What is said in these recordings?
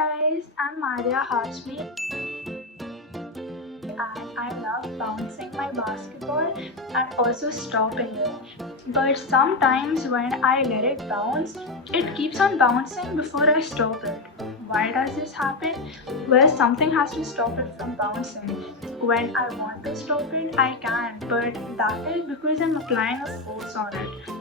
guys, I'm Maria Hashmi and I love bouncing my basketball and also stopping it. But sometimes when I let it bounce, it keeps on bouncing before I stop it. Why does this happen? Well, something has to stop it from bouncing. When I want to stop it, I can, but that is because I'm applying a force on it.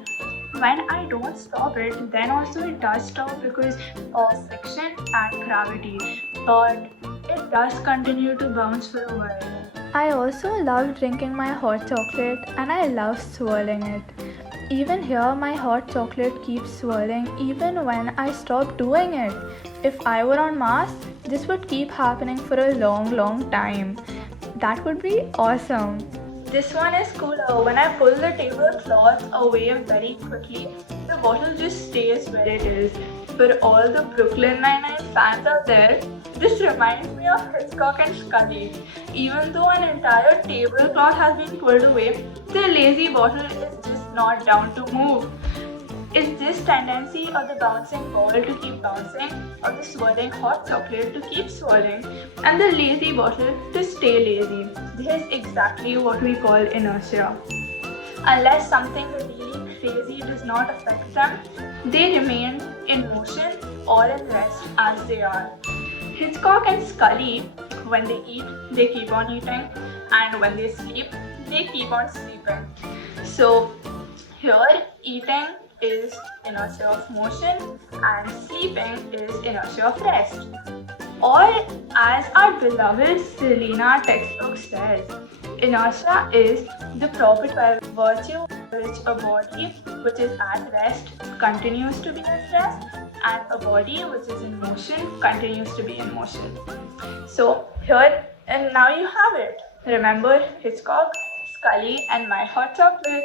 When I don't stop it, then also it does stop because of friction and gravity, but it does continue to bounce for a while. I also love drinking my hot chocolate and I love swirling it. Even here, my hot chocolate keeps swirling even when I stop doing it. If I were on Mars, this would keep happening for a long time. That would be awesome. This one is cooler. When I pull the tablecloth away very quickly, the bottle just stays where it is. For all the Brooklyn Nine-Nine fans out there, this reminds me of Hitchcock and Scully. Even though an entire tablecloth has been pulled away, the lazy bottle is just not down to move. Is this tendency of the bouncing ball to keep bouncing, or the swirling hot chocolate to keep swirling, and the lazy bottle to stay lazy? This is exactly what we call inertia. Unless something really crazy does not affect them, they remain in motion or in rest as they are. Hitchcock and Scully, when they eat, they keep on eating, and when they sleep, they keep on sleeping. So here, eating is inertia of motion and sleeping is inertia of rest. Or as our beloved Selena textbook says, inertia is the property by virtue which a body which is at rest continues to be at rest and a body which is in motion continues to be in motion. So here and now you have it. Remember Hitchcock, Scully and my hot chocolate.